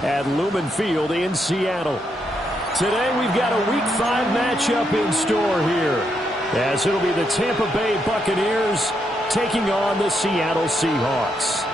at Lumen Field in Seattle. Today we've got a Week 5 matchup in store here, as it'll be the Tampa Bay Buccaneers taking on the Seattle Seahawks.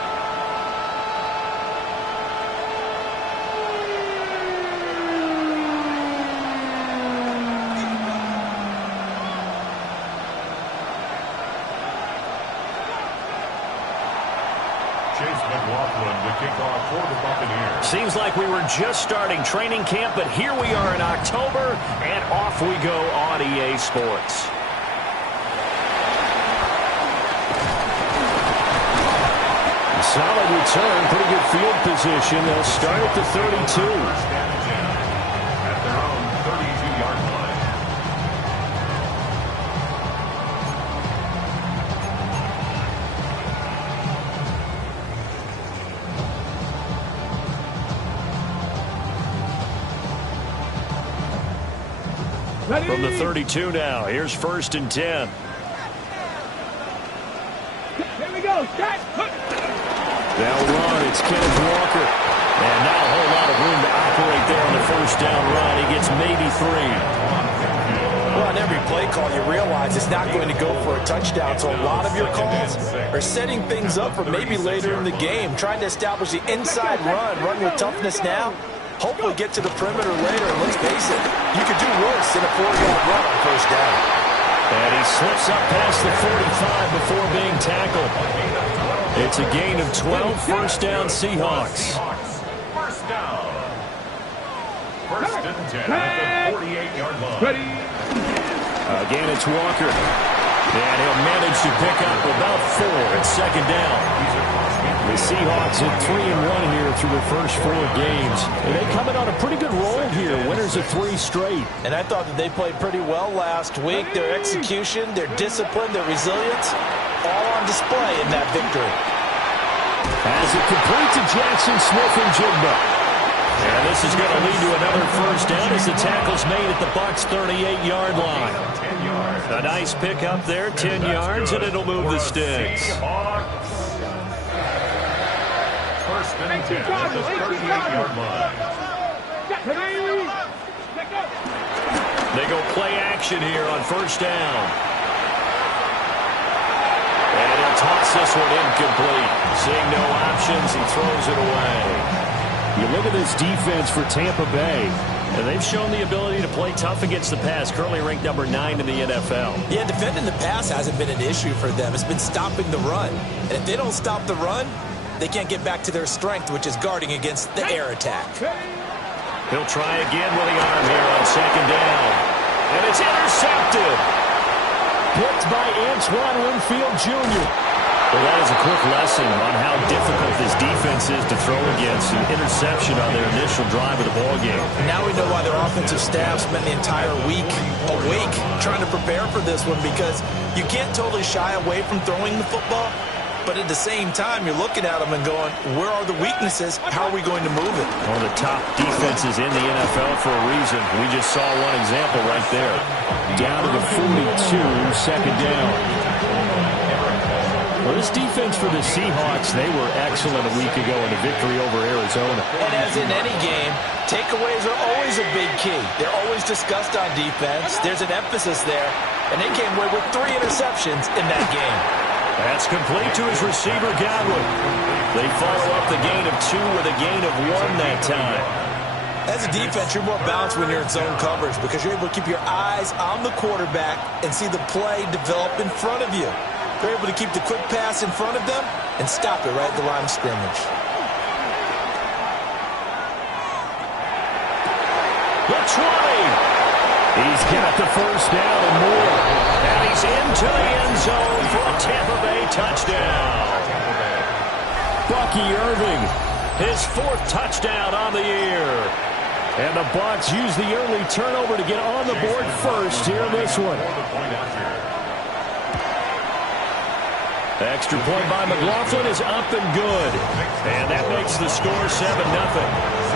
Seems like we were just starting training camp, but here we are in October, and off we go on EA Sports. Solid return, pretty good field position. They'll start at the 32. At their own 32-yard line. From the 32 now, here's 1st and 10. Here we go. They'll run. It's Kenneth Walker. And not a whole lot of room to operate there on the 1st down run. He gets maybe 3. Well, on every play call, you realize it's not going to go for a touchdown. So a lot of your calls are setting things up for maybe later in the game, trying to establish the inside run with toughness now. Hopefully get to the perimeter later. And let's face it, you could do worse than a 4-yard run on 1st down. And he slips up past the 45 before being tackled. It's a gain of 12, 1st down Seahawks. 1st down. 1st and 10 at the 48-yard line. Again, it's Walker. And he'll manage to pick up about 4 at 2nd down. The Seahawks at 3-1 here through the first 4 games. And they come in on a pretty good roll here, winners of 3 straight. And I thought that they played pretty well last week. Their execution, their discipline, their resilience, all on display in that victory. As it complete to Jackson Smith and Jigba. And this is going to lead to another 1st down as the tackle's made at the Bucs' 38-yard line. A nice pick up there, 10 yards, and it'll move the sticks. 1st and 10 at the 38-yard line. They go play action here on 1st down. And he'll toss this one incomplete. Seeing no options, he throws it away. You look at this defense for Tampa Bay, and they've shown the ability to play tough against the pass, currently ranked number 9 in the NFL. Yeah, defending the pass hasn't been an issue for them. It's been stopping the run. And if they don't stop the run, they can't get back to their strength, which is guarding against the air attack. He'll try again with the arm here on 2nd down. And it's intercepted. Picked by Antoine Winfield Jr. Well, that is a quick lesson on how difficult this defense is to throw against. An interception on their initial drive of the ballgame. Now we know why their offensive staff spent the entire week awake trying to prepare for this one, because you can't totally shy away from throwing the football. But at the same time, you're looking at them and going, where are the weaknesses? How are we going to move it? One of the top defenses in the NFL for a reason. We just saw one example right there. Down to the 42, 2nd down. Well, this defense for the Seahawks, they were excellent a week ago in the victory over Arizona. And as in any game, takeaways are always a big key. They're always discussed on defense. There's an emphasis there. And they came away with 3 interceptions in that game. That's complete to his receiver, Godwin. They follow up the gain of 2 with a gain of 1 that time. As a defense, you're more balanced when you're in zone coverage because you're able to keep your eyes on the quarterback and see the play develop in front of you. They're able to keep the quick pass in front of them and stop it right at the line of scrimmage. The 20. He's got the 1st down and more. And he's into the end zone for a Tampa Bay touchdown. Bucky Irving, his 4th touchdown on the year. And the Bucs use the early turnover to get on the board first here in this one. Extra point by McLaughlin is up and good. And that makes the score 7-0.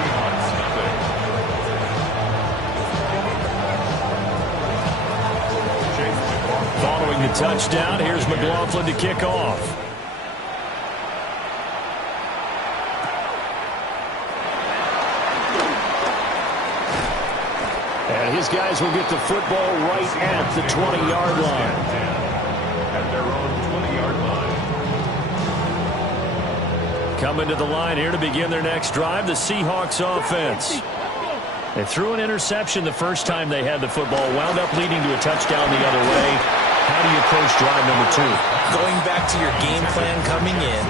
Following the touchdown, here's McLaughlin to kick off. And his guys will get the football right at the 20-yard line. At their own 20-yard line. Coming to the line here to begin their next drive, the Seahawks offense. They threw an interception the first time they had the football, wound up leading to a touchdown the other way. How do you approach drive number 2? Going back to your game plan coming in,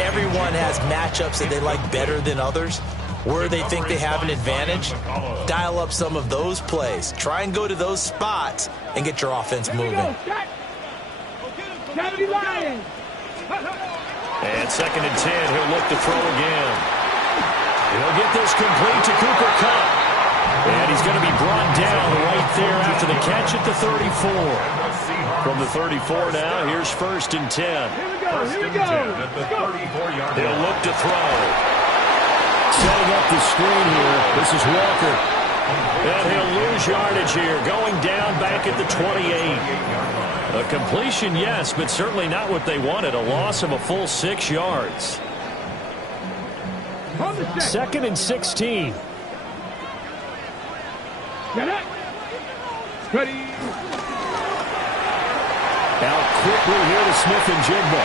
everyone has matchups that they like better than others. Where they think they have an advantage, dial up some of those plays. Try and go to those spots and get your offense moving. And 2nd and 10, he'll look to throw again. He'll get this complete to Cooper Kupp. And he's going to be brought down right there after the catch at the 34. From the 34 now, here's 1st and 10. First and 10 at the 34-yard line. He'll look to throw. Setting up the screen here. This is Walker. And he'll lose yardage here, going down back at the 28. A completion, yes, but certainly not what they wanted. A loss of a full 6 yards. 2nd and 16. Ready. Out quickly here to Smith-Njigba.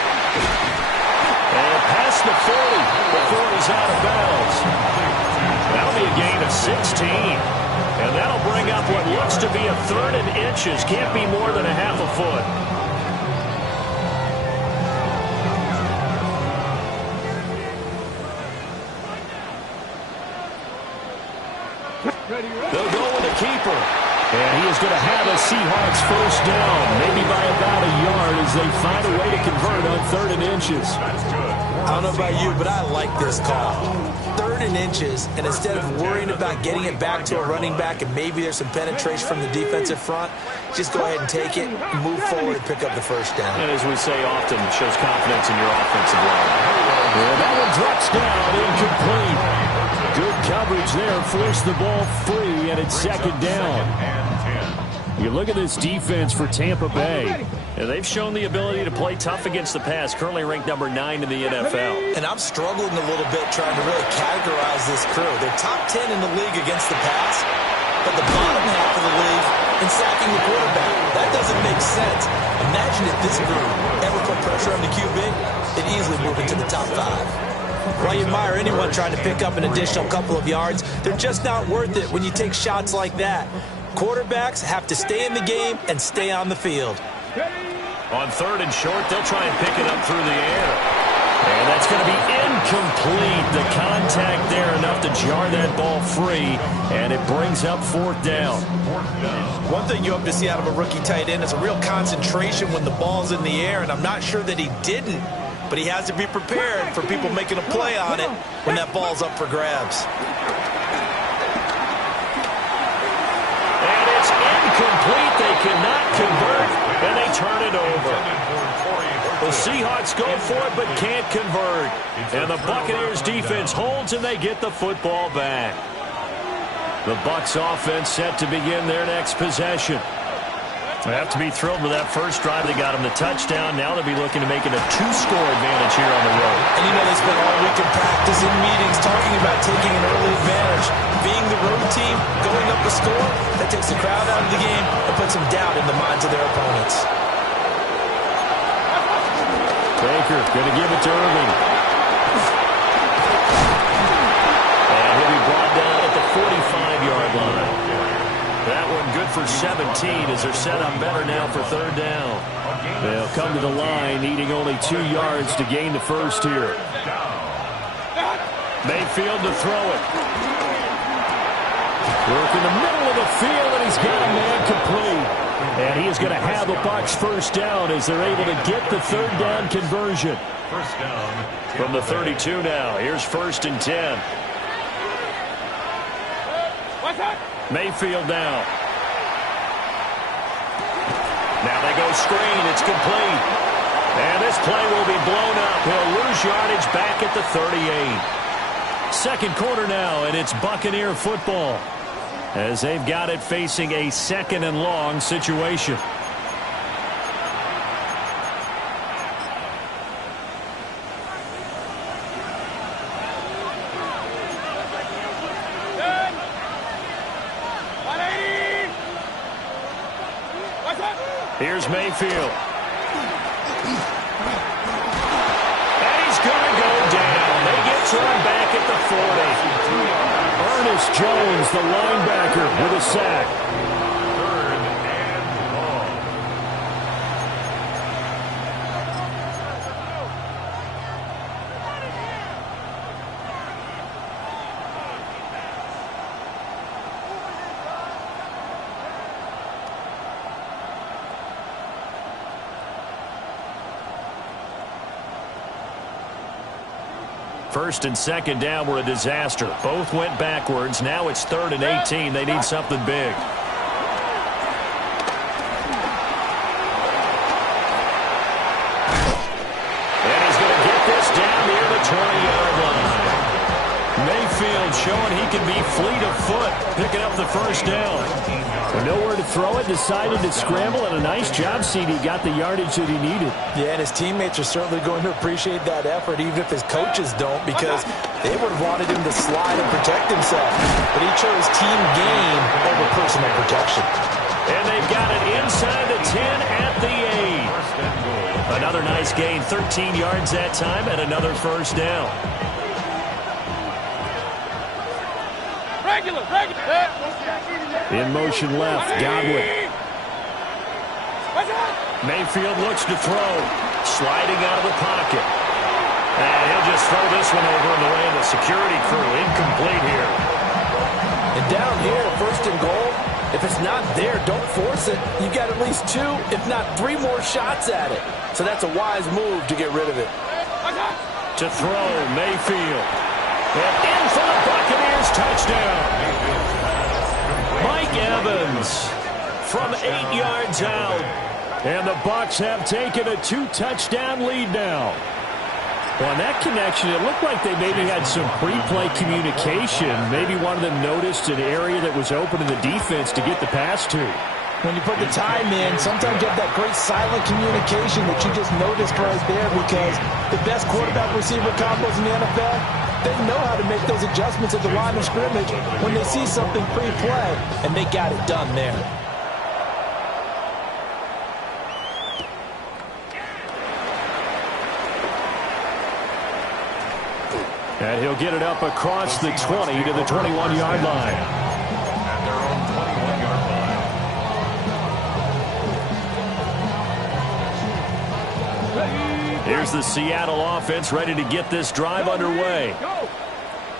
And past the 40 before he's out of bounds. That'll be a gain of 16. And that'll bring up what looks to be a 3rd and inches. Can't be more than a half a foot. They'll go with the keeper. And he is going to have a Seahawks first down, maybe by about a yard as they find a way to convert on 3rd and inches. I don't know about you, but I like this call. 3rd and inches, and instead of worrying about getting it back to a running back and maybe there's some penetration from the defensive front, just go ahead and take it, move forward, and pick up the first down. And as we say often, it shows confidence in your offensive line. And that one drops down, incomplete. Good coverage there, forced the ball free, and it's 2nd down. You look at this defense for Tampa Bay. And they've shown the ability to play tough against the pass, currently ranked number 9 in the NFL. And I'm struggling a little bit trying to really categorize this crew. They're top 10 in the league against the pass, but the bottom half of the league in sacking the quarterback. That doesn't make sense. Imagine if this group ever put pressure on the QB, they'd easily move into the top 5. While you admire anyone trying to pick up an additional couple of yards, they're just not worth it when you take shots like that. Quarterbacks have to stay in the game and stay on the field. On 3rd and short, they'll try and pick it up through the air. And that's going to be incomplete. The contact there enough to jar that ball free, and it brings up 4th down. One thing you hope to see out of a rookie tight end is a real concentration when the ball's in the air, and I'm not sure that he didn't, but he has to be prepared for people making a play on it when that ball's up for grabs. And it's incomplete. They cannot convert, and they turn it over. The Seahawks go for it but can't convert. And the Buccaneers defense holds, and they get the football back. The Bucs offense set to begin their next possession. They have to be thrilled with that first drive. They got them the touchdown. Now they'll be looking to make it a 2-score advantage here on the road. And you know they spent all week in practice and meetings talking about taking an early advantage. Being the road team, going up a score, that takes the crowd out of the game and puts some doubt in the minds of their opponents. Baker going to give it to Irving. And he'll be brought down at the 45-yard line. That one good for 17 as they're set up better now for 3rd down. They'll come to the line needing only 2 yards to gain the first here. Mayfield to throw it. Work in the middle of the field, and he's got a man complete. And he is going to have a Bucs first down as they're able to get the 3rd down conversion. First down. From the 32 now. Here's 1st and 10. Mayfield now. Now they go screen. It's complete. And this play will be blown up. He'll lose yardage back at the 38. 2nd quarter now, and it's Buccaneer football as they've got it facing a 2nd and long situation. Here's Mayfield. And he's going to go down. They get to him back at the 40. Ernest Jones, the linebacker, with a sack. First and second down were a disaster. Both went backwards. Now it's 3rd and 18. They need something big. And he's going to get this down near the 20-yard line. Mayfield showing he can be fleet of foot, picking up the first down. Nowhere to throw it, decided to scramble, and a nice job, CD. Got the yardage that he needed. Yeah, and his teammates are certainly going to appreciate that effort, even if his coaches don't, because they would have wanted him to slide and protect himself. But he chose team game over personal protection. And they've got it inside the 10 at the 8. Another nice gain, 13 yards that time, and another first down. In motion left, Godwin. Mayfield looks to throw. Sliding out of the pocket. And he'll just throw this one over in the way of the security crew. Incomplete here. And down here, 1st and goal, if it's not there, don't force it. You've got at least 2, if not 3 more shots at it. So that's a wise move to get rid of it. To throw, Mayfield. And in for the Buccaneers, touchdown. Mike Evans from 8 yards out. And the Bucs have taken a 2-touchdown lead now. Well, on that connection, it looked like they maybe had some pre-play communication. Maybe one of them noticed an area that was open in the defense to get the pass to. When you put the time in, sometimes you have that great silent communication that you just noticed right there, because the best quarterback-receiver combos in the NFL, they know how to make those adjustments at the line of scrimmage when they see something pre-play, and they got it done there. And he'll get it up across the 20 to the 21-yard line. At their own 21-yard line. Here's the Seattle offense ready to get this drive underway.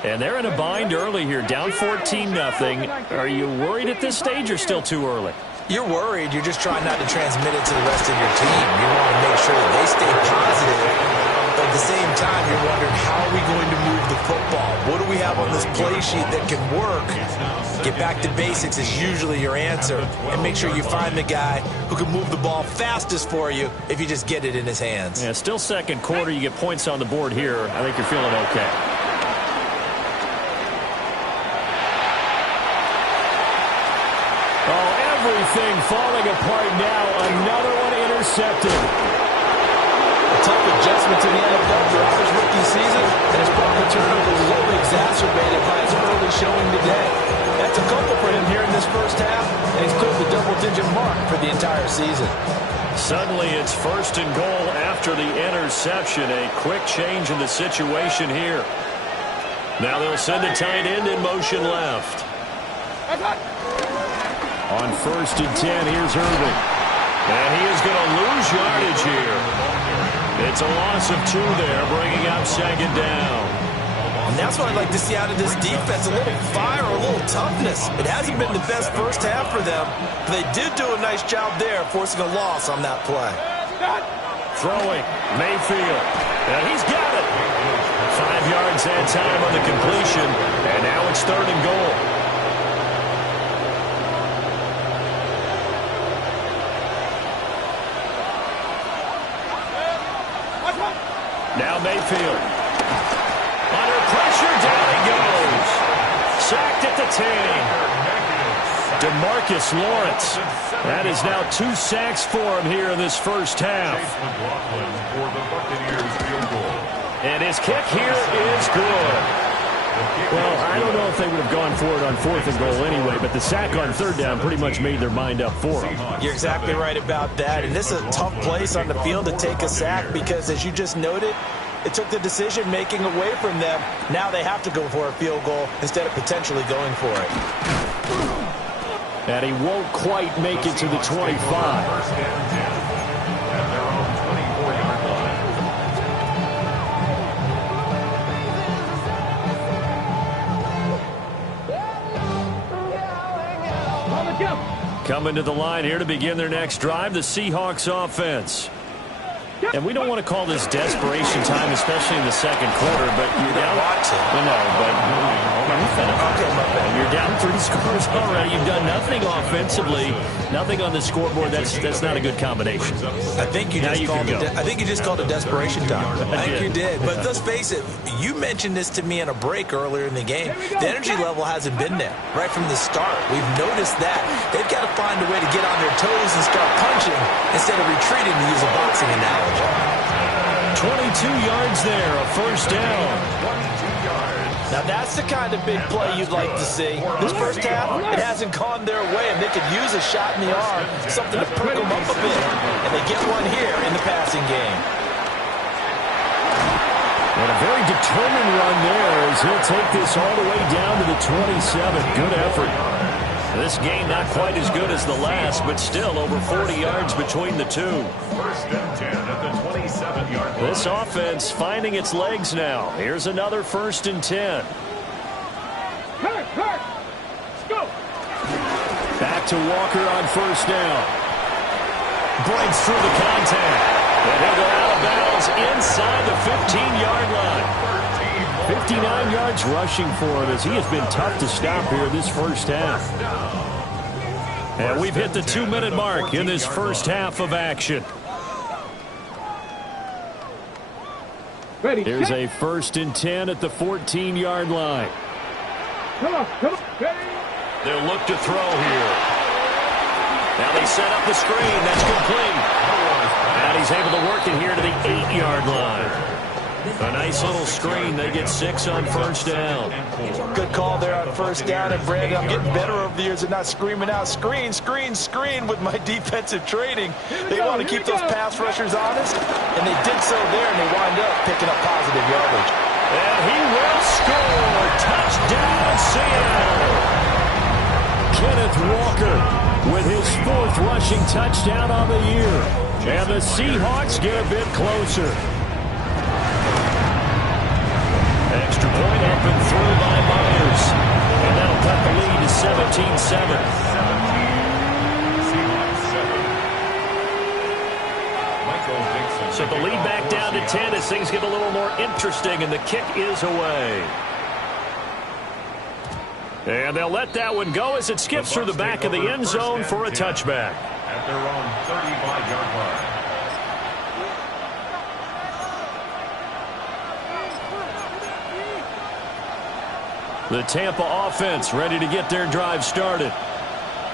And they're in a bind early here, down 14-0. Are you worried at this stage or still too early? You're worried. You're just trying not to transmit it to the rest of your team. You want to make sure that they stay positive. But at the same time, you're wondering, how are we going to move the football? What do we have on this play sheet that can work? Get back to basics is usually your answer. And make sure you find the guy who can move the ball fastest for you if you just get it in his hands. Yeah, still second quarter. You get points on the board here. I think you're feeling okay. Oh, everything falling apart now. Another one intercepted. A tough adjustment to the NFL throughout his rookie season, and his problem turnovers is only exacerbated by his early showing today. That's a couple for him here in this first half, and he's cleared the double-digit mark for the entire season. Suddenly it's 1st and goal after the interception. A quick change in the situation here. Now they'll send a tight end in motion left. On 1st and 10, here's Irving. And he is going to lose yardage here. It's a loss of 2 there, bringing up 2nd down. And that's what I'd like to see out of this defense, a little fire, a little toughness. It hasn't been the best first half for them, but they did do a nice job there, forcing a loss on that play. Throwing, Mayfield. And he's got it. 5 yards that time on the completion, and now it's 3rd and goal. Now Mayfield. Under pressure, down he goes. Sacked at the 10. DeMarcus Lawrence. That is now 2 sacks for him here in this first half. For the Buccaneers field goal. And his kick here is good. Well, I don't know if they would have gone for it on 4th and goal anyway, but the sack on 3rd down pretty much made their mind up for them. You're exactly right about that. And this is a tough place on the field to take a sack because, as you just noted, it took the decision-making away from them. Now they have to go for a field goal instead of potentially going for it. And he won't quite make it to the 25. Coming to the line here to begin their next drive, the Seahawks offense. And we don't want to call this desperation time, especially in the second quarter, but you're down. You're down 3 scores already. You've done nothing offensively, nothing on the scoreboard. That's not a good combination. I think you just called it desperation time. I think you did. But let's face it, you mentioned this to me in a break earlier in the game. The energy level hasn't been there right from the start. We've noticed that. They've got to find a way to get on their toes and start punching instead of retreating, to use a boxing analogy. 22 yards there, a first down. Now that's the kind of big play you'd like to see. This first half, it hasn't gone their way, and they could use a shot in the arm, something to perk them up a bit. And they get one here in the passing game. And a very determined run there as he'll take this all the way down to the 27. Good effort. This game not quite as good as the last, but still over 40 yards between the two. First and 10 at the 27-yard line. This offense finding its legs now. Here's another 1st and 10. Let's go. Back to Walker on 1st down. Breaks through the contact. And he'll go out of bounds inside the 15-yard line. 59 yards rushing for him as he has been tough to stop here this first half. And we've hit the 2-minute mark in this first half of action. Here's a 1st and 10 at the 14-yard line. Come on. They'll look to throw here. Now they set up the screen. That's complete. And he's able to work it here to the 8-yard line. A nice little screen. They get 6 on 1st down. Good call there on 1st down. And, Brandon, I'm getting better over the years and not screaming out, screen, screen, screen with my defensive training. They want to keep those pass rushers honest, and they did so there, and they wind up picking up positive yardage. And he will score. Touchdown, Seattle. Kenneth Walker with his 4th rushing touchdown on the year. And the Seahawks get a bit closer. Extra point up and through by Myers. And that'll cut the lead to 17-7. So the lead back down to 10 as things get a little more interesting, and the kick is away. And they'll let that one go as it skips through the back of the end zone for a touchback. At their own 35-yard line. The Tampa offense ready to get their drive started.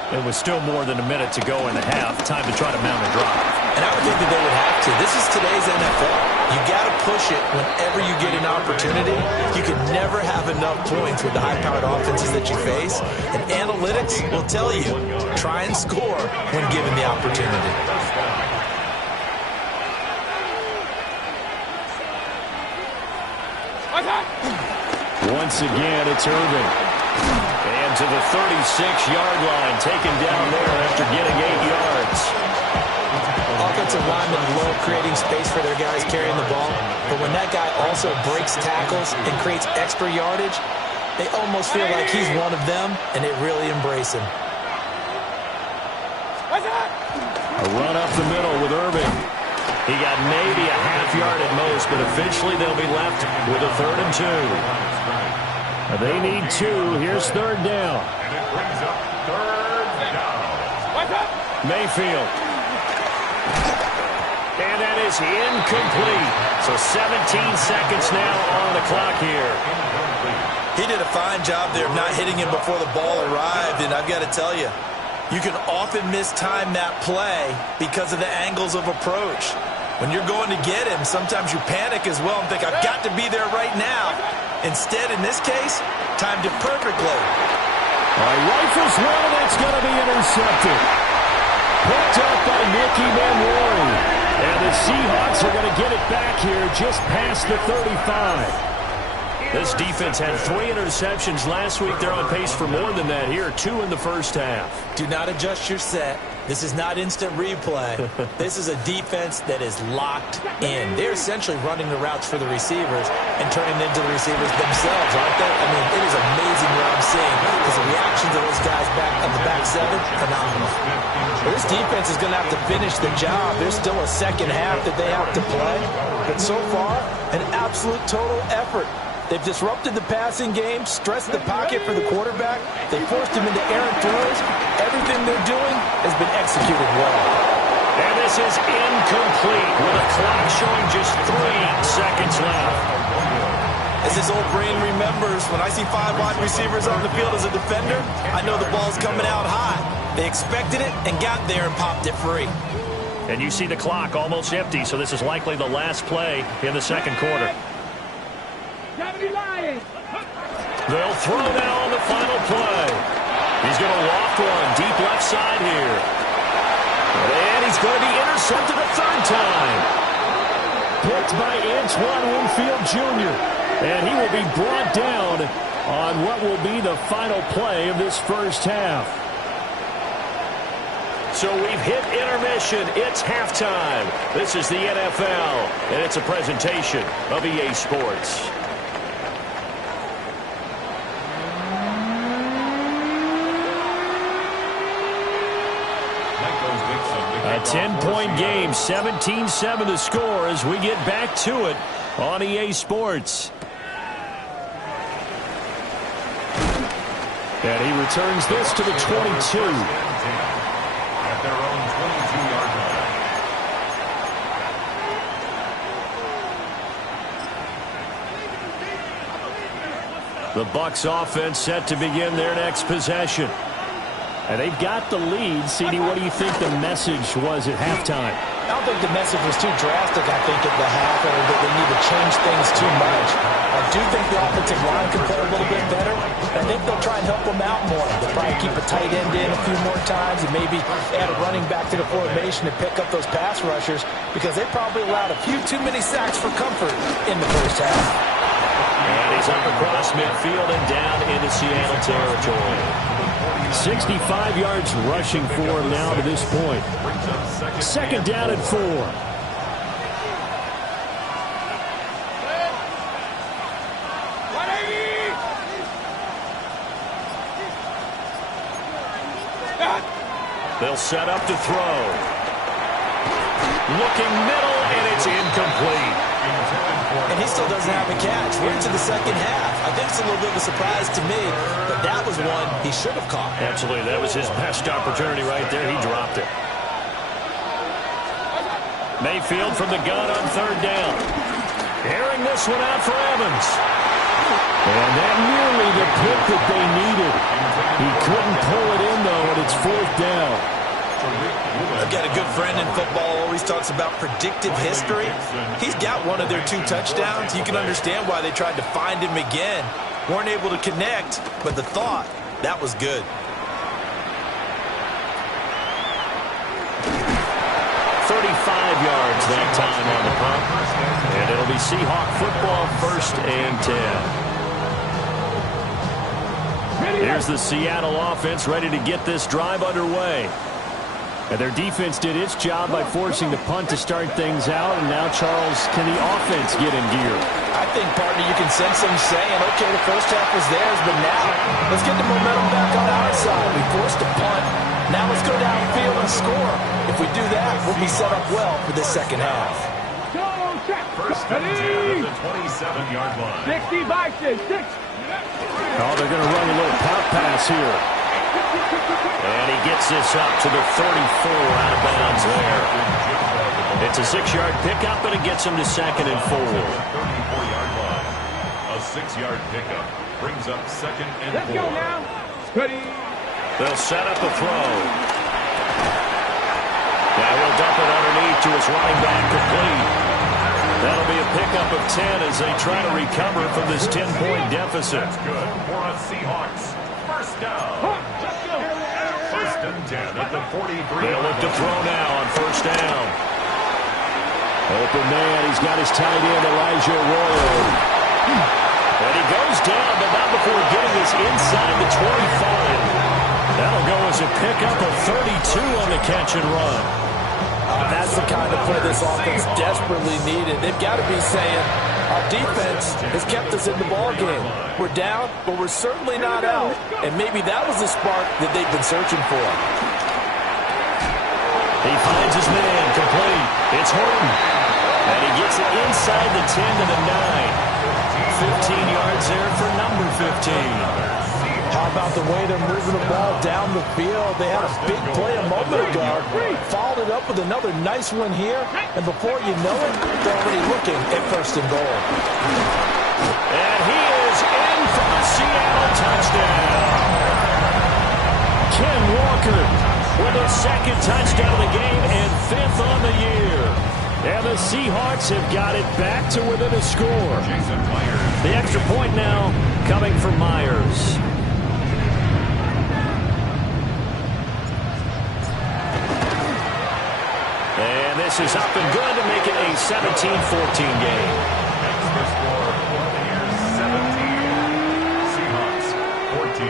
It was still more than a minute to go in the half. Time to try to mount a drive. And I would think that they would have to. This is today's NFL. You got to push it whenever you get an opportunity. You can never have enough points with the high-powered offenses that you face. And analytics will tell you, try and score when given the opportunity. Once again, it's Irving. And to the 36-yard line, taken down there after getting 8 yards. Offensive linemen love creating space for their guys carrying the ball, but when that guy also breaks tackles and creates extra yardage, they almost feel like he's one of them, and they really embrace him. A run up the middle with Irving. He got maybe a half yard at most, but eventually they'll be left with a 3rd and 2. They need 2. Here's 3rd down. And it brings up 3rd down. Mayfield. And that is incomplete. So 17 seconds now on the clock here. He did a fine job there of not hitting him before the ball arrived, and I've got to tell you, you can often mistime that play because of the angles of approach. When you're going to get him, sometimes you panic as well and think, I've got to be there right now. Instead, in this case, timed it perfectly. Rifles one, and it's going to be intercepted. Picked up by Nicky Manwari. And the Seahawks are going to get it back here just past the 35. This defense had 3 interceptions last week. They're on pace for more than that here. 2 in the first half. Do not adjust your set. This is not instant replay. This is a defense that is locked in. They're essentially running the routes for the receivers and turning into the receivers themselves, aren't they? I mean, it is amazing what I'm seeing because the reactions of those guys back on the back 7, phenomenal. Well, this defense is going to have to finish the job. There's still a second half that they have to play. But so far, an absolute total effort. They've disrupted the passing game, stressed the pocket for the quarterback. They forced him into errant throws. Everything they're doing has been executed well. And this is incomplete with a clock showing just 3 seconds left. As his old brain remembers, when I see 5 wide receivers on the field as a defender, I know the ball's coming out high. They expected it and got there and popped it free. And you see the clock almost empty, so this is likely the last play in the second quarter. They'll throw now on the final play. He's going to loft one deep left side here. And he's going to be intercepted a 3rd time. Picked by Antoine Winfield Jr. And he will be brought down on what will be the final play of this first half. So we've hit intermission. It's halftime. This is the NFL, and it's a presentation of EA Sports. A 10-point game, 17-7 the score as we get back to it on EA Sports. And he returns this to the 22. At their own 22-yard line. The Bucs offense set to begin their next possession. And they've got the lead. CD, what do you think the message was at halftime? I don't think the message was too drastic, I think, at the half, or that they need to change things too much. I do think the offensive line can play a little bit better. I think they'll try and help them out more. They'll probably keep a tight end in a few more times and maybe add a running back to the formation to pick up those pass rushers because they probably allowed a few too many sacks for comfort in the first half. And he's up across midfield and down into Seattle territory. 65 yards rushing for him now to this point. Second down and 4. They'll set up to throw. Looking middle, and it's incomplete. And he still doesn't have a catch. We're into the second half. I think it's a little bit of a surprise to me, but that was one he should have caught. Absolutely. That was his best opportunity right there. He dropped it. Mayfield from the gun on 3rd down. Airing this one out for Evans. And that nearly the pick that they needed. He couldn't pull it in, though, and it's 4th down. I've got a good friend in football, always talks about predictive history. He's got one of their 2 touchdowns. You can understand why they tried to find him again. Weren't able to connect, but the thought, that was good. 35 yards that time on the punt. And it'll be Seahawk football, 1st and 10. Here's the Seattle offense ready to get this drive underway. And their defense did its job by forcing the punt to start things out. And now, Charles, can the offense get in gear? I think, partner, you can sense them saying, okay, the first half was theirs, but now let's get the momentum back on our side. We forced a punt. Now let's go downfield and score. If we do that, we'll be set up well for this second half. First and 10 at the 27-yard line. 60 by 6. Oh, they're going to run a little pop pass here. And he gets this up to the 34 out of bounds there. It's a 6-yard pickup, and it gets him to 2nd and 4. 34-yard line. A 6-yard pickup brings up 2nd and 4. Let's go now. Ready. They'll set up a throw. Now he'll dump it underneath to his running back, complete. That'll be a pickup of 10 as they try to recover from this 10-point deficit. That's good for a Seahawks. First down. First and 10 at the 43. They'll look to throw now on first down. Open man, he's got his tight end, Elijah Royal. And he goes down, but not before getting us inside the 25. That'll go as a pickup of 32 on the catch and run. That's the kind of play this offense desperately needed. They've got to be saying, our defense has kept us in the ballgame. We're down, but we're certainly not out. And maybe that was the spark that they've been searching for. He finds his man, complete. It's Horton. And he gets it inside the 10 to the 9. 15 yards there for number 15. How about the way they're moving the ball down the field? They had a big play a moment ago, followed it up with another nice one here, and before you know it, they're already looking at first and goal. And he is in for the Seattle touchdown. Ken Walker with his second touchdown of the game and 5th on the year. And the Seahawks have got it back to within a score. The extra point now coming from Myers. And this is up and good to make it a 17-14 game. Extra score for the year 17. Seahawks 14.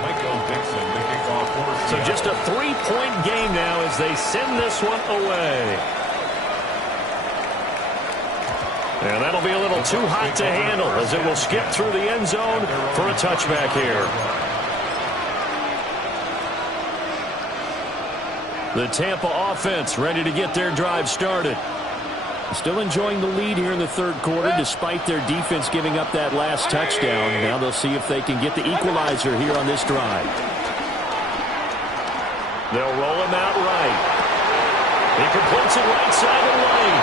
Michael Dixon, the kickoff for So just a 3-point game now as they send this one away. And that'll be a little too hot to handle as it will skip through the end zone for a touchback here. The Tampa offense ready to get their drive started. Still enjoying the lead here in the third quarter despite their defense giving up that last touchdown. Now they'll see if they can get the equalizer here on this drive. They'll roll him out right. He completes it right side of the lane.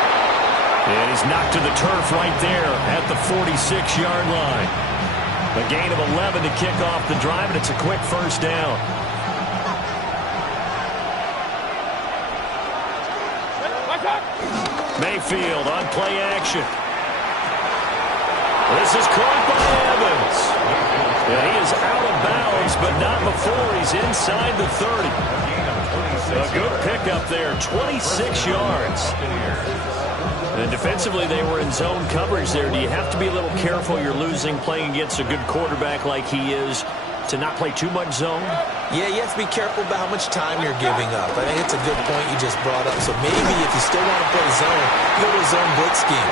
And he's knocked to the turf right there at the 46-yard line. A gain of 11 to kick off the drive, and it's a quick first down. Mayfield on play action. This is caught by Evans. And he is out of bounds, but not before he's inside the 30. A good pickup there, 26 yards. And defensively, they were in zone coverage there. Do you have to be a little careful? You're losing playing against a good quarterback like he is to not play too much zone? Yeah, you have to be careful about how much time you're giving up. I think it's a good point you just brought up. So maybe if you still want to play zone, go to a zone blitz scheme.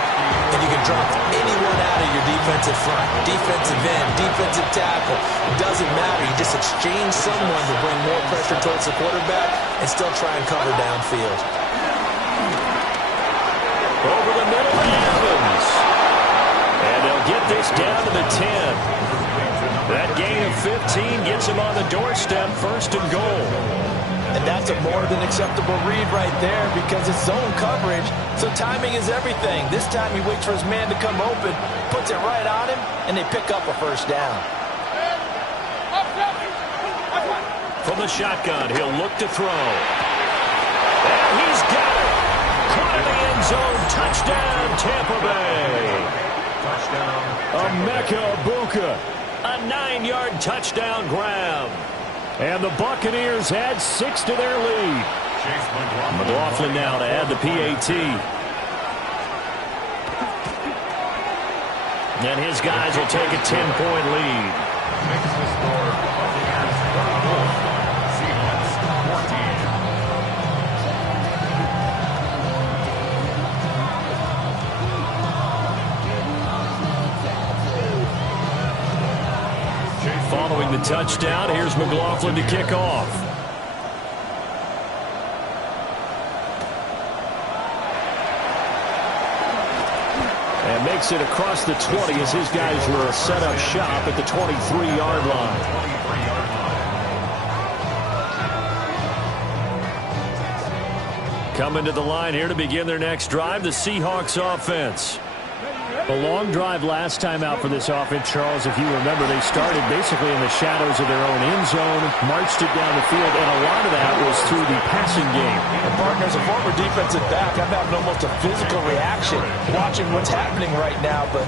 And you can drop anyone out of your defensive front, defensive end, defensive tackle. It doesn't matter. You just exchange someone to bring more pressure towards the quarterback and still try and cover downfield. Over the middle to Evans. And they'll get this down to the 10. That gain of 15 gets him on the doorstep, first and goal. And that's a more than acceptable read right there because it's zone coverage, so timing is everything. This time he waits for his man to come open, puts it right on him, and they pick up a first down. From the shotgun, he'll look to throw. And he's got it. Caught in the end zone. Touchdown, Tampa Bay. touchdown. Emeka Egbuka. A 9-yard touchdown grab. And the Buccaneers add 6 to their lead. McLaughlin now to add the PAT. And his guys will take a 10-point lead. Makes the score Buccaneers 34, Seahawks 14. Following the touchdown, here's McLaughlin to kick off. And makes it across the 20 as his guys were set up shop at the 23-yard line. Coming to the line here to begin their next drive, the Seahawks offense. A long drive last time out for this offense, Charles. If you remember, they started basically in the shadows of their own end zone, marched it down the field, and a lot of that was through the passing game. And partner, as a former defensive back, I'm having almost a physical reaction watching what's happening right now. But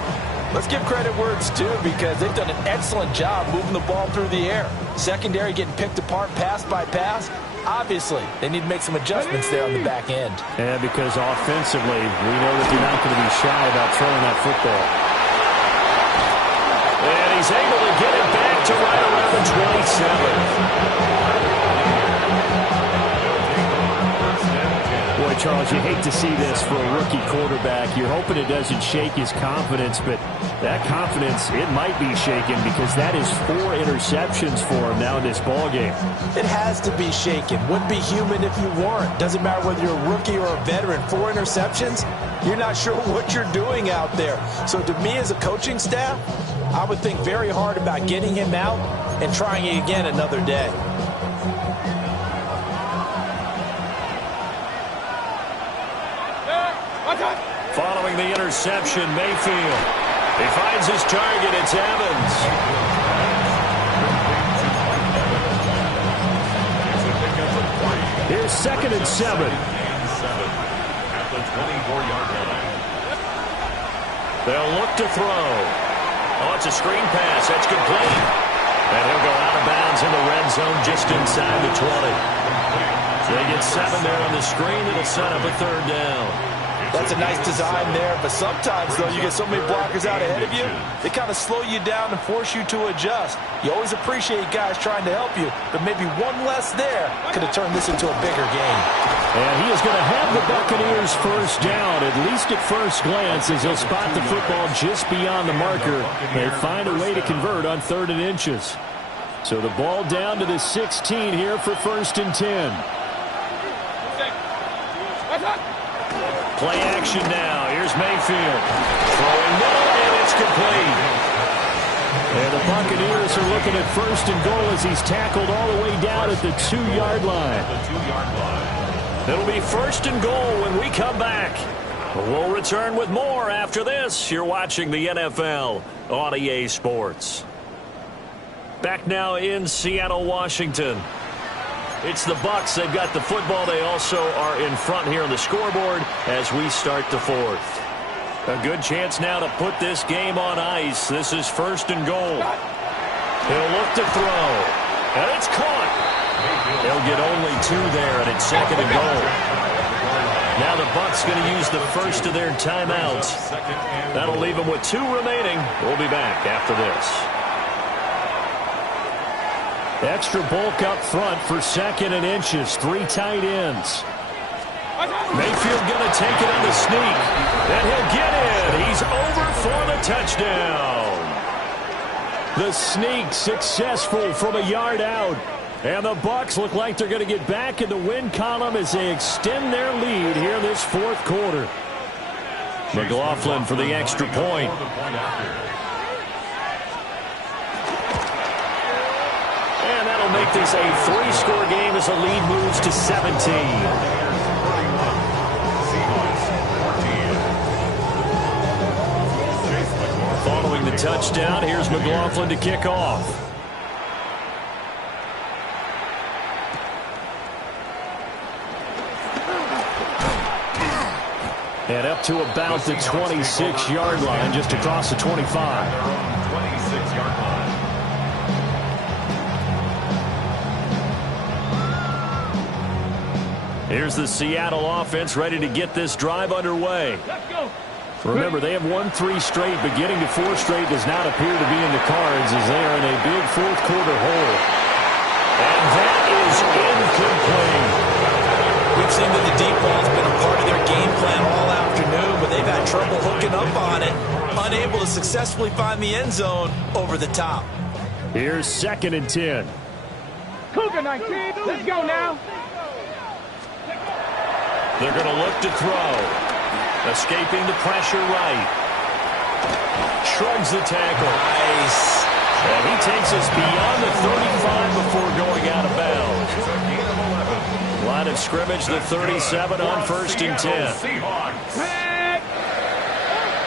let's give credit where it's due, because they've done an excellent job moving the ball through the air. Secondary getting picked apart pass by pass. Obviously, they need to make some adjustments there on the back end. Yeah, because offensively, we know that they're not going to be shy about throwing that football. And he's able to get it back to right around the 27. Boy, Charles, you hate to see this for a rookie quarterback. You're hoping it doesn't shake his confidence, but that confidence, it might be shaken, because that is 4 interceptions for him now in this ballgame. It has to be shaken. Wouldn't be human if you weren't. Doesn't matter whether you're a rookie or a veteran. 4 interceptions, you're not sure what you're doing out there. So to me as a coaching staff, I would think very hard about getting him out and trying it again another day. Following the interception, Mayfield. He finds his target. It's Evans. Here's 2nd and 7. At the 24-yard line. They'll look to throw. Oh, it's a screen pass. That's complete. And he'll go out of bounds in the red zone just inside the 20. They get 7 there on the screen. It'll set up a 3rd down. That's a nice design there, but sometimes, though, you get so many blockers out ahead of you, they kind of slow you down and force you to adjust. You always appreciate guys trying to help you, but maybe one less there could have turned this into a bigger game. And he is going to have the Buccaneers first down, at least at first glance, as he'll spot the football just beyond the marker. They find a way to convert on 3rd and inches. So the ball down to the 16 here for 1st and 10. Play action now. Here's Mayfield. Throwing middle, and it's complete. And the Buccaneers are looking at 1st and goal as he's tackled all the way down at the 2-yard line. It'll be 1st and goal when we come back. We'll return with more after this. You're watching the NFL on EA Sports. Back now in Seattle, Washington. It's the Bucs. They've got the football. They also are in front here on the scoreboard as we start the 4th. A good chance now to put this game on ice. This is 1st and goal. He'll look to throw. And it's caught. They'll get only 2 there, and it's 2nd and goal. Now the Bucs going to use the first of their timeouts. That'll leave them with 2 remaining. We'll be back after this. Extra bulk up front for 2nd and inches. 3 tight ends. Mayfield going to take it on the sneak. And he'll get in. He's over for the touchdown. The sneak successful from a yard out. And the Bucs look like they're going to get back in the win column as they extend their lead here in this 4th quarter. McLaughlin for the extra point. And that'll make this a 3-score game as the lead moves to 17. Following the touchdown, here's McLaughlin to kick off. And up to about the 26-yard line, just across the 25. 26-yard line. Here's the Seattle offense ready to get this drive underway. Remember, they have won 3 straight, but getting to 4 straight does not appear to be in the cards as they are in a big 4th quarter hole. And that is incomplete. We've seen that the deep ball's been a part of their game plan all afternoon, but they've had trouble hooking up on it, unable to successfully find the end zone over the top. Here's 2nd and 10. Cougar 19, let's go now. They're going to look to throw. Escaping the pressure right. Shrugs the tackle. Nice. And he takes us beyond the 35 before going out of bounds. Line of scrimmage, the 37 on 1st and 10.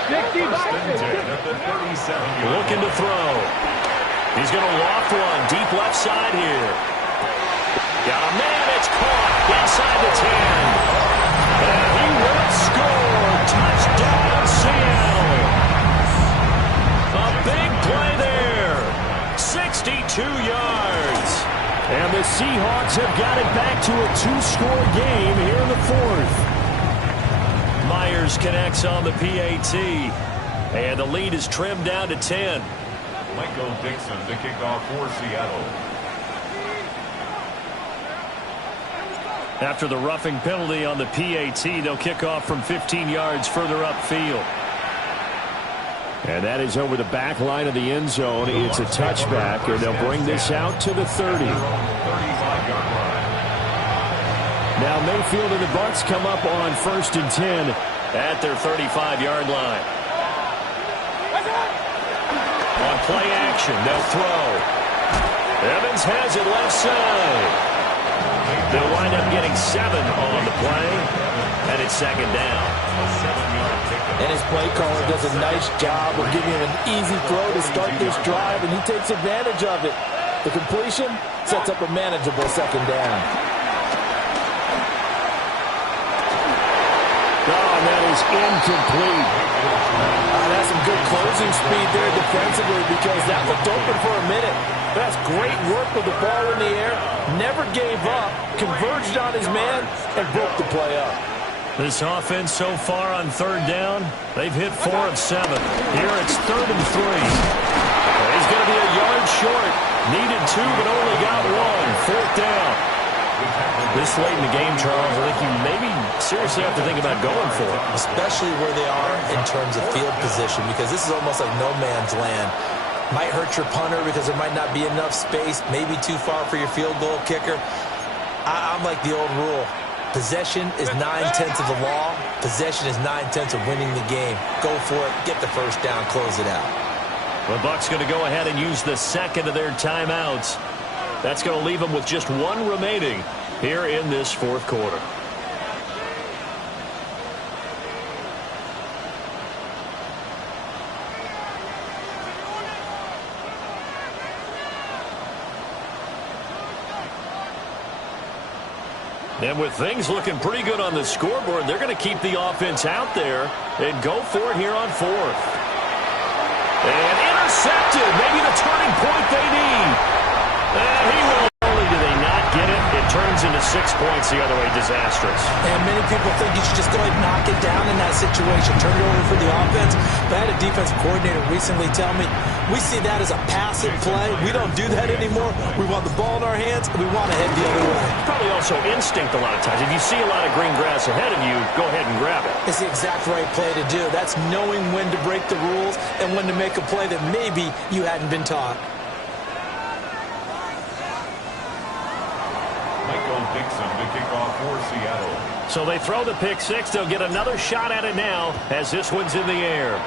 60 First by and 10 at the 37-yard Looking to throw. He's going to loft one deep left side here. Got a man. It's caught inside the 10. And he will score. Touchdown, Seattle. A big play there. 62 yards. And the Seahawks have got it back to a two-score game here in the fourth. Myers connects on the PAT. And the lead is trimmed down to 10. Michael Dixon to kick off for Seattle. After the roughing penalty on the PAT, they'll kick off from 15 yards further upfield. And that is over the back line of the end zone. It's a touchback, and they'll bring this out to the 30. Now Mayfield and the Bucs come up on 1st and 10 at their 35-yard line. On play action, they'll throw. Evans has it left side. They'll wind up getting 7 on the play, and it's 2nd down. And his play caller does a nice job of giving him an easy throw to start this drive, and he takes advantage of it. The completion sets up a manageable 2nd down. Oh, that is incomplete. That's some good closing speed there defensively because that looked open for a minute. That's great work with the ball in the air. Never gave up, converged on his man, and broke the play up. This offense so far on 3rd down, they've hit 4 of 7. Here it's 3rd and 3. He's going to be a yard short. Needed 2, but only got 1. 4th down. This late in the game, Charles, I think you maybe seriously have to think about going for it. Especially where they are in terms of field position, because this is almost like no man's land. Might hurt your punter because there might not be enough space, maybe too far for your field goal kicker. I'm like the old rule. Possession is 9/10 of the law. Possession is 9/10 of winning the game. Go for it. Get the 1st down. Close it out. The Bucs going to go ahead and use the 2nd of their timeouts. That's going to leave them with just 1 remaining here in this 4th quarter. And with things looking pretty good on the scoreboard, they're going to keep the offense out there and go for it here on 4th. And intercepted. Maybe the turning point they need. And he will. Only do they not get it. It turns into 6 points the other way. Disastrous. And many people think you should just go ahead and knock it down in that situation. Turn it over for the offense. But I had a defensive coordinator recently tell me, we see that as a passive play. We don't do that anymore. We want the ball in our hands, and we want to head the other way. Probably also instinct a lot of times. If you see a lot of green grass ahead of you, go ahead and grab it. It's the exact right play to do. That's knowing when to break the rules and when to make a play that maybe you hadn't been taught. Michael Dixon to kick off for Seattle. So they throw the pick 6. They'll get another shot at it now as this one's in the air.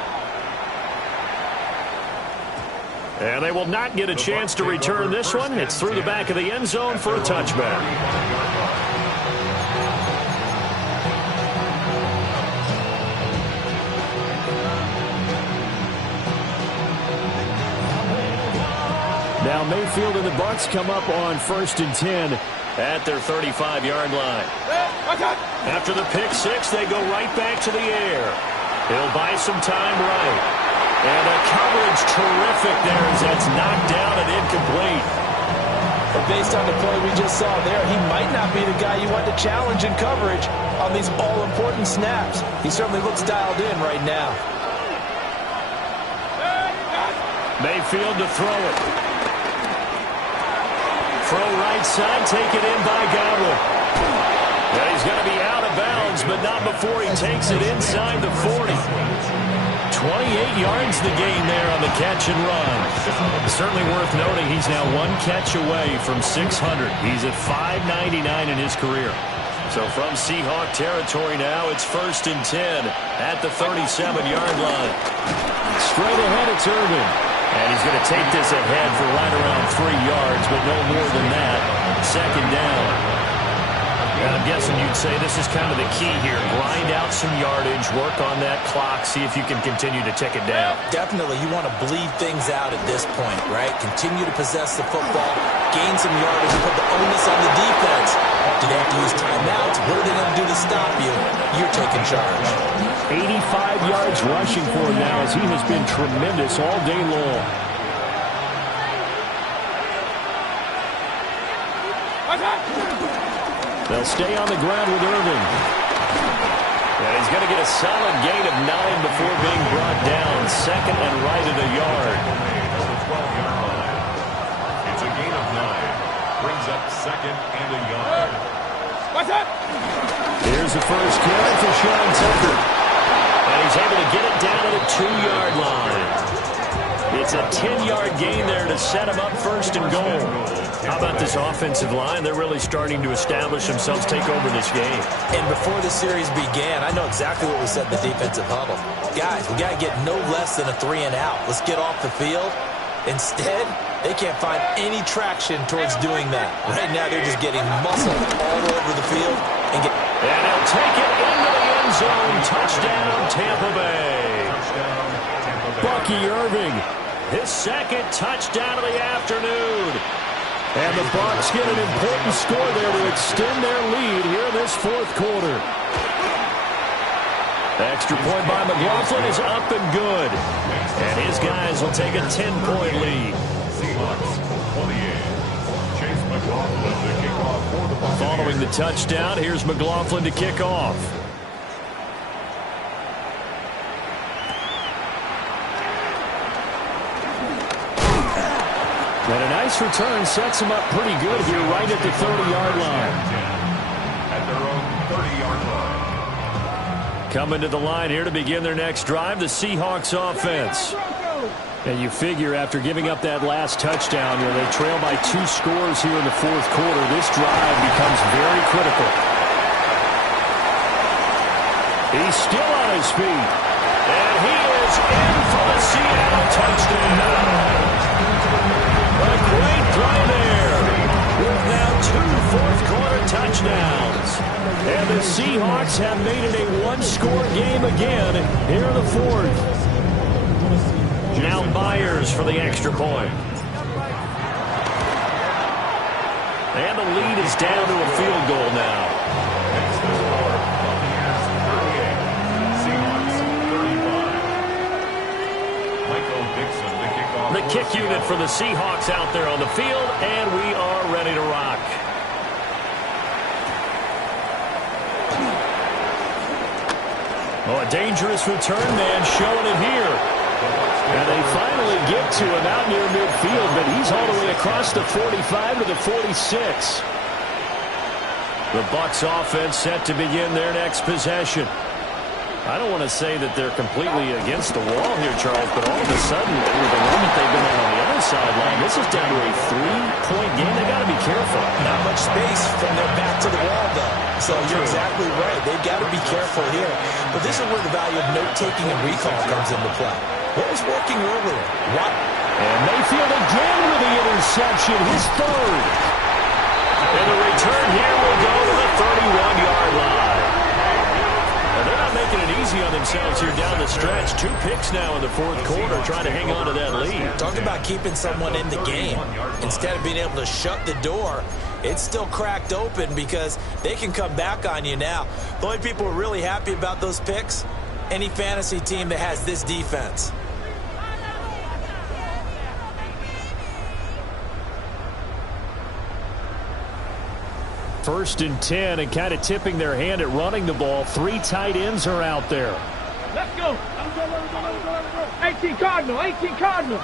And they will not get a chance to return this one. It's through the back of the end zone for a touchback. Now Mayfield and the Bucs come up on 1st and 10 at their 35-yard line. After the pick 6, they go right back to the air. He'll buy some time right. And the coverage terrific there as that's knocked down and incomplete. But based on the play we just saw there, he might not be the guy you want to challenge in coverage on these all-important snaps. He certainly looks dialed in right now. Mayfield to throw it. Throw right side, taken in by Godwin. And he's going to be out of bounds, but not before he takes it inside the 40. 28 yards the gain there on the catch and run. Certainly worth noting he's now 1 catch away from 600. He's at 599 in his career. So from Seahawk territory now, it's 1st and 10 at the 37-yard line. Straight ahead, it's Irvin. And he's going to take this ahead for right around 3 yards, but no more than that. 2nd down. I'm guessing you'd say this is kind of the key here. Grind out some yardage, work on that clock, see if you can continue to tick it down. Definitely, you want to bleed things out at this point, right? Continue to possess the football, gain some yardage, put the onus on the defense. Do they have to use timeouts? What are they going to do to stop you? You're taking charge. 85 yards rushing for him now as he has been tremendous all day long. They'll stay on the ground with Irving. And he's going to get a solid gain of 9 before being brought down. Second and right at a yard. It's a gain of 9. Brings up second and a yard. What's up? Here's the first carry for Sean Tucker. And he's able to get it down to the 2-yard line. It's a 10-yard gain there to set him up first and goal. How about this offensive line? They're really starting to establish themselves, take over this game. And before the series began, I know exactly what we said in the defensive huddle. Guys, we got to get no less than a 3-and-out. Let's get off the field. Instead, they can't find any traction towards doing that. Right now, they're just getting muscle all over the field. And they'll take it into the end zone. Touchdown, Tampa Bay. Bucky Irving. His second touchdown of the afternoon. And the Bucs get an important score there to extend their lead here in this fourth quarter. The extra point by McLaughlin is up and good. And his guys will take a 10-point lead. Seahawks 28. Chase McLaughlin to kick off for the Buccaneers. Following the touchdown, here's McLaughlin to kick off. And a nice return sets him up pretty good here right at the 30-yard line. At their own 30-yard line. Coming to the line here to begin their next drive, the Seahawks offense. And you figure after giving up that last touchdown, they trail by 2 scores here in the fourth quarter. This drive becomes very critical. He's still on his feet. And he is in for the Seattle touchdown. A great throw there. With now 2 fourth-quarter touchdowns. And the Seahawks have made it a 1-score game again here in the fourth. Now Myers for the extra point. And the lead is down to a field goal now. Next to score, Buccaneers 38. Seahawks 35. Michael Dixon to kick off. The kick unit for the Seahawks out there on the field, and we are ready to rock. Oh, a dangerous return man showing it here. And they finally get to him out near midfield, but he's all the way across the 45 to the 46. The Bucs offense set to begin their next possession. I don't want to say that they're completely against the wall here, Charles, but all of a sudden, with the run that they've been on the other sideline, this is down to a 3-point game. They got to be careful. not much space from their back to the wall, though. So you're exactly right. They've got to be careful here. But this is where the value of note-taking and recall comes into play. What was working earlier? What? And Mayfield again with the interception, his third. And the return here will go to the 31-yard line. Well, they're not making it easy on themselves here down the stretch. 2 picks now in the fourth quarter, trying to hang on to that lead. Talk about keeping someone in the game. Instead of being able to shut the door, it's still cracked open because they can come back on you now. The only people who are really happy about those picks, any fantasy team that has this defense. First and 10, and kind of tipping their hand at running the ball. 3 tight ends are out there. Let's go. 18 Cardinal, 18 Cardinal.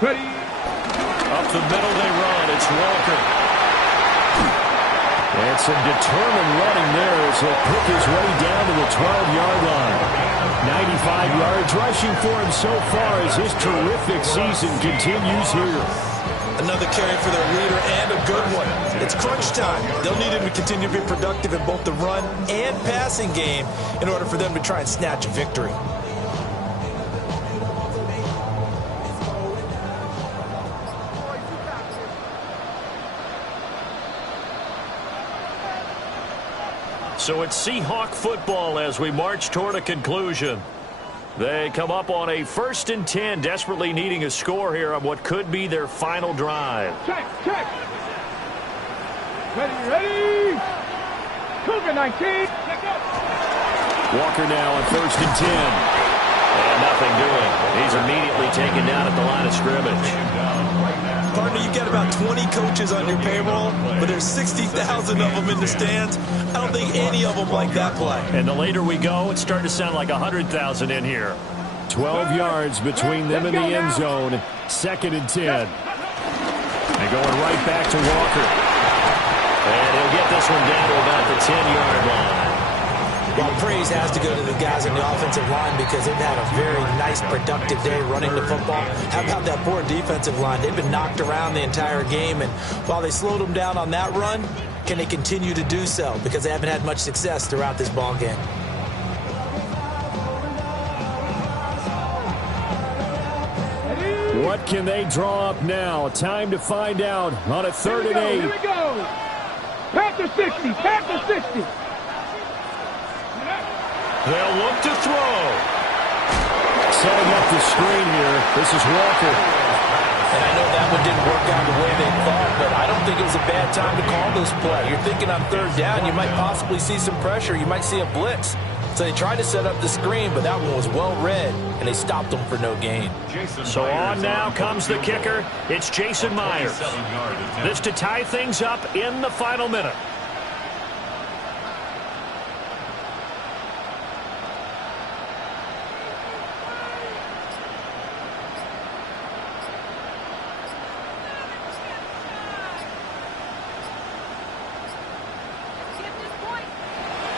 Ready. Up the middle they run. It's Walker. And some determined running there as he'll pick his way down to the 12-yard line. 95 yards rushing for him so far as his terrific season continues here. Another carry for their leader and a good one. It's crunch time. They'll need him to continue to be productive in both the run and passing game in order for them to try and snatch a victory. So it's Seahawk football as we march toward a conclusion. They come up on a 1st and 10, desperately needing a score here on what could be their final drive. Check. Ready. Cougar 19. Walker now on 1st and 10. And nothing doing. He's immediately taken down at the line of scrimmage. Partner, you got about 20 coaches on your payroll, but there's 60,000 of them in the stands. I don't think any of them like that play. And the later we go, it's starting to sound like 100,000 in here. 12 yards between them and the end zone. 2nd and 10. They're going right back to Walker. And he'll get this one down to about the 10-yard line. Well, praise has to go to the guys on the offensive line because they've had a very nice, productive day running the football. How about that poor defensive line? They've been knocked around the entire game, and while they slowed them down on that run, can they continue to do so? Because they haven't had much success throughout this ball game. What can they draw up now? Time to find out on a 3rd and 8. Here we go. Panther 60. They'll look to throw. Setting up the screen here. This is Walker. And I know that one didn't work out the way they thought, but I don't think it was a bad time to call this play. You're thinking on 3rd down, you might possibly see some pressure. You might see a blitz. So they tried to set up the screen, but that one was well read, and they stopped them for no gain. So on now comes the kicker. It's Jason Myers. This to tie things up in the final minute.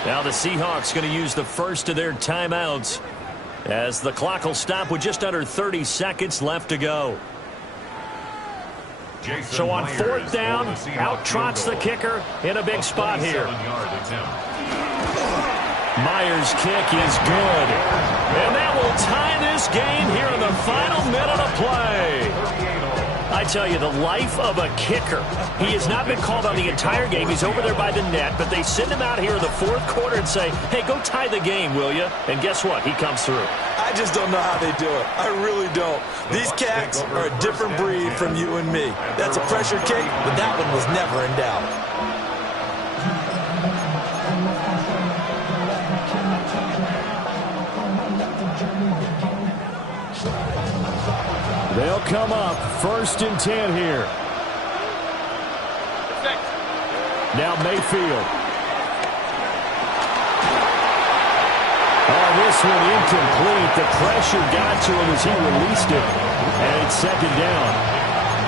Now the Seahawks going to use the first of their timeouts as the clock will stop with just under 30 seconds left to go. So on 4th down, out trots the kicker in a big spot here. Myers' kick is good. And that will tie this game here in the final minute of play. I tell you, the life of a kicker. He has not been called on the entire game. He's over there by the net, but they send him out here in the 4th quarter and say, hey, go tie the game, will you? And guess what? He comes through. I just don't know how they do it. I really don't. These cats are a different breed from you and me. That's a pressure kick, but that one was never in doubt. They'll come up 1st and 10 here. Now Mayfield. Oh, this one incomplete. The pressure got to him as he released it. And it's 2nd down.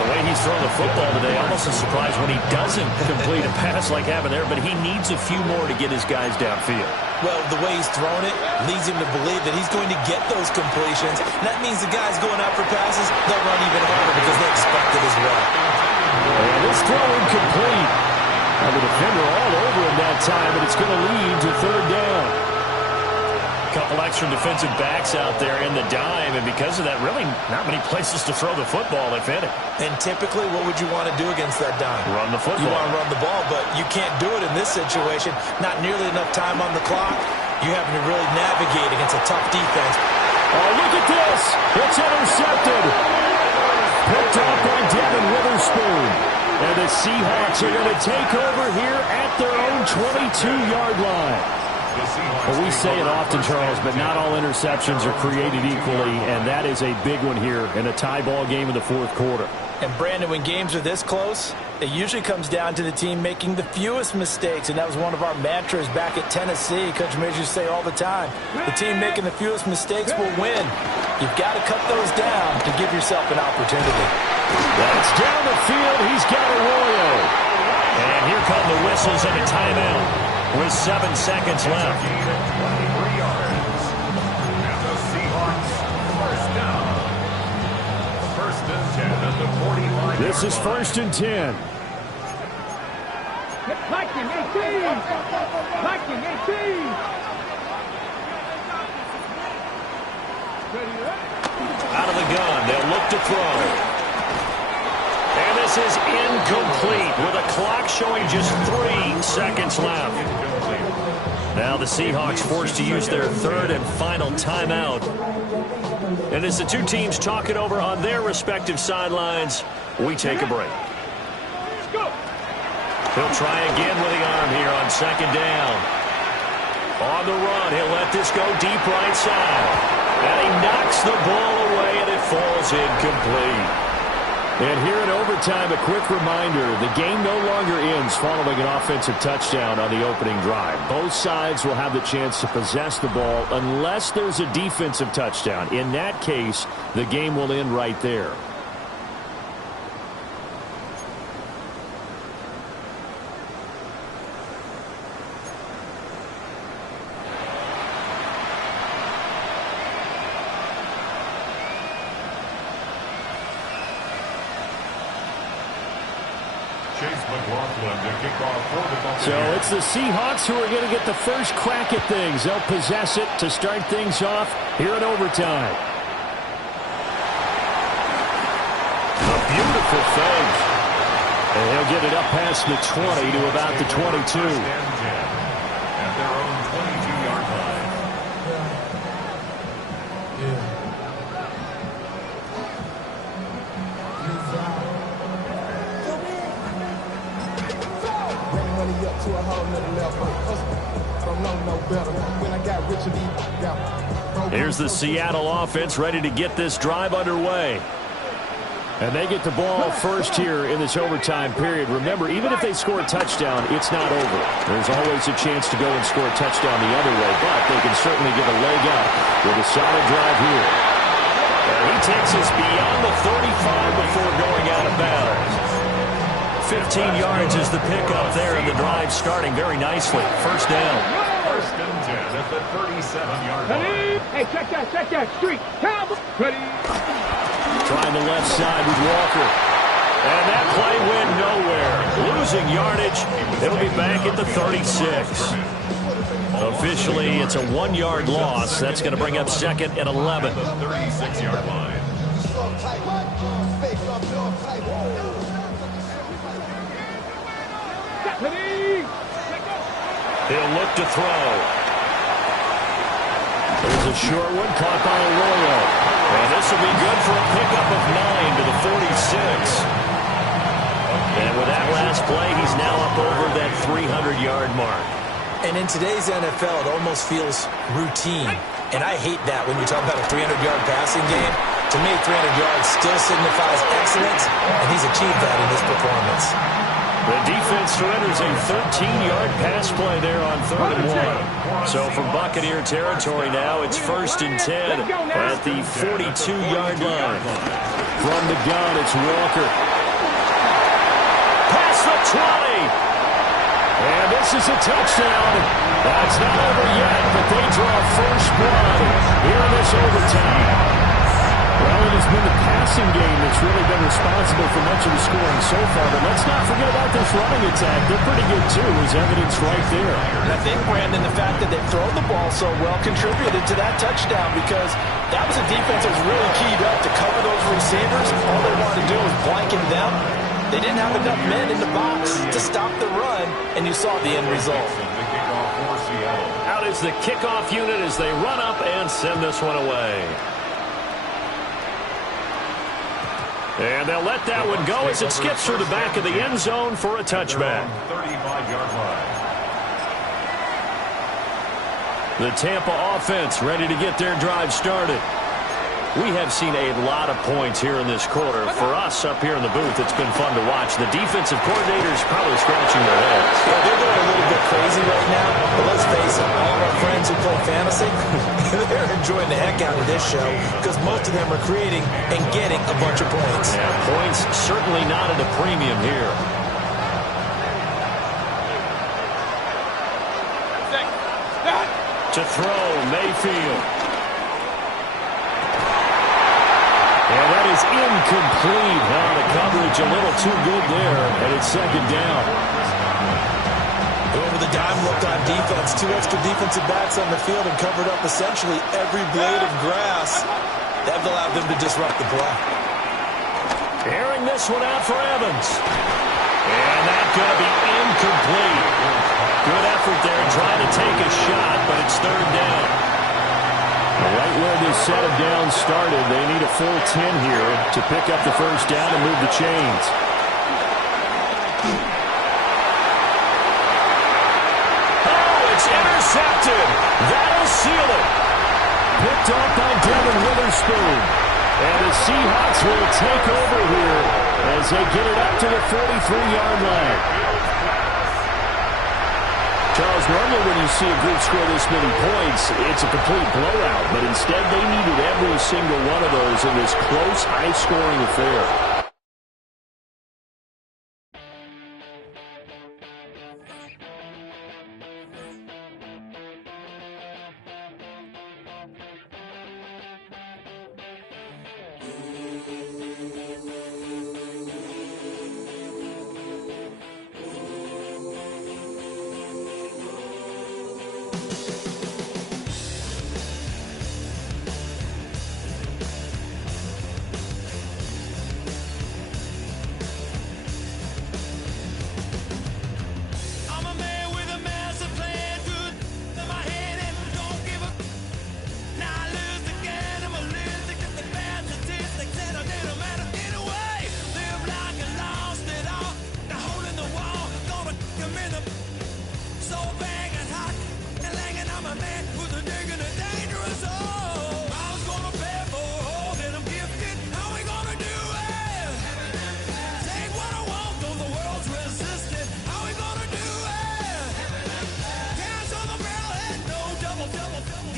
The way he's throwing the football today, almost a surprise when he doesn't complete a pass like happened there, but he needs a few more to get his guys downfield. Well, the way he's thrown it leads him to believe that he's going to get those completions. And that means the guys going out for passes, they'll run even harder because they expect it as well. And this throw incomplete. And the defender all over him that time, but it's going to lead to 3rd down. A couple extra defensive backs out there in the dime, and because of that, really not many places to throw the football, if any. And typically, what would you want to do against that dime? Run the football. You want to run the ball, but you can't do it in this situation. Not nearly enough time on the clock. You having to really navigate against a tough defense. Oh, look at this. It's intercepted. Picked up by Devin Witherspoon. And the Seahawks are going to take over here at their own 22-yard line. Well, we say it often, Charles, but not all interceptions are created equally, and that is a big one here in a tie ball game in the 4th quarter. And, Brandon, when games are this close, it usually comes down to the team making the fewest mistakes, and that was one of our mantras back at Tennessee. Coach Mears used to say all the time, the team making the fewest mistakes will win. You've got to cut those down to give yourself an opportunity. That's down the field. He's got Arroyo. And here come the whistles and a timeout with 7 seconds left. 23 yards. And the Seahawks first down. 1st and 10 at the 45. This is 1st and 10. Liking 18. Liking 18. Out of the gun, they'll look to throw. And this is incomplete with a clock showing just 3 seconds left. Now the Seahawks forced to use their third and final timeout. And as the two teams talk it over on their respective sidelines, we take a break. He'll try again with the arm here on second down. On the run, he'll let this go deep right side. And he knocks the ball away, and it falls incomplete. And here in overtime, a quick reminder, the game no longer ends following an offensive touchdown on the opening drive. Both sides will have the chance to possess the ball unless there's a defensive touchdown. In that case, the game will end right there. So it's the Seahawks who are going to get the first crack at things. They'll possess it to start things off here in overtime. A beautiful fake. And he'll get it up past the 20 to about the 22. At their own 22-yard line. Here's the Seattle offense ready to get this drive underway. And they get the ball first here in this overtime period. Remember, even if they score a touchdown, it's not over. There's always a chance to go and score a touchdown the other way, but they can certainly get a leg up with a solid drive here. And he takes us beyond the 35 before going out of bounds. 15 yards is the pickup there, and the drive starting very nicely. First down. First and 10 at the 37-yard line. Hey, check that street. Cowboy. Ready. Trying the left side with Walker. And that play went nowhere. Losing yardage. It'll be back at the 36. Officially, it's a 1-yard loss. That's going to bring up second and 11. The 36-yard line. He'll look to throw. There's a short one caught by Arroyo. And this will be good for a pickup of 9 to the 46. And with that last play, he's now up over that 300-yard mark. And in today's NFL, it almost feels routine. And I hate that when you talk about a 300-yard passing game. To me, 300 yards still signifies excellence, and he's achieved that in this performance. The defense surrenders a 13-yard pass play there on 3rd and 1. So from Buccaneer territory now, it's 1st and 10 at the 42-yard line. From the gun, it's Walker. Past the 20. And this is a touchdown. That's not over yet, but they draw first blood here in this overtime. Well, it has been the passing game that's really been responsible for much of the scoring so far, but let's not forget about this running attack. They're pretty good, too, as evidence right there. And I think, Brandon, the fact that they've thrown the ball so well contributed to that touchdown, because that was a defense that was really keyed up to cover those receivers. All they wanted to do was blanket them. They didn't have enough men in the box to stop the run, and you saw the end result. Out is the kickoff unit as they run up and send this one away. And they'll let that one go as it skips through the back of the end zone for a touchback. 35-yard line. The Tampa offense ready to get their drive started. We have seen a lot of points here in this quarter. For us up here in the booth, it's been fun to watch. The defensive coordinators probably scratching their heads. Yeah, they're going a little bit crazy right now, but let's face it, all of our friends who play fantasy, they're enjoying the heck out of this show because most of them are creating and getting a bunch of points. Yeah, points certainly not at a premium here. To throw, Mayfield. And that is incomplete. Now the coverage a little too good there, and it's second down. Over the dime look on defense. 2 extra defensive backs on the field and covered up essentially every blade of grass. That allowed them to disrupt the play. Airing this one out for Evans. And that's going to be incomplete. Good effort there, trying to take a shot, but it's third down. Right where this set of downs started, they need a full 10 here to pick up the first down and move the chains. Oh, it's intercepted. That'll seal it. Picked off by Devin Witherspoon. And the Seahawks will take over here as they get it up to the 43-yard line. Charles, normally when you see a group score this many points, it's a complete blowout. But instead, they needed every single one of those in this close, high-scoring affair.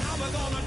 How we gonna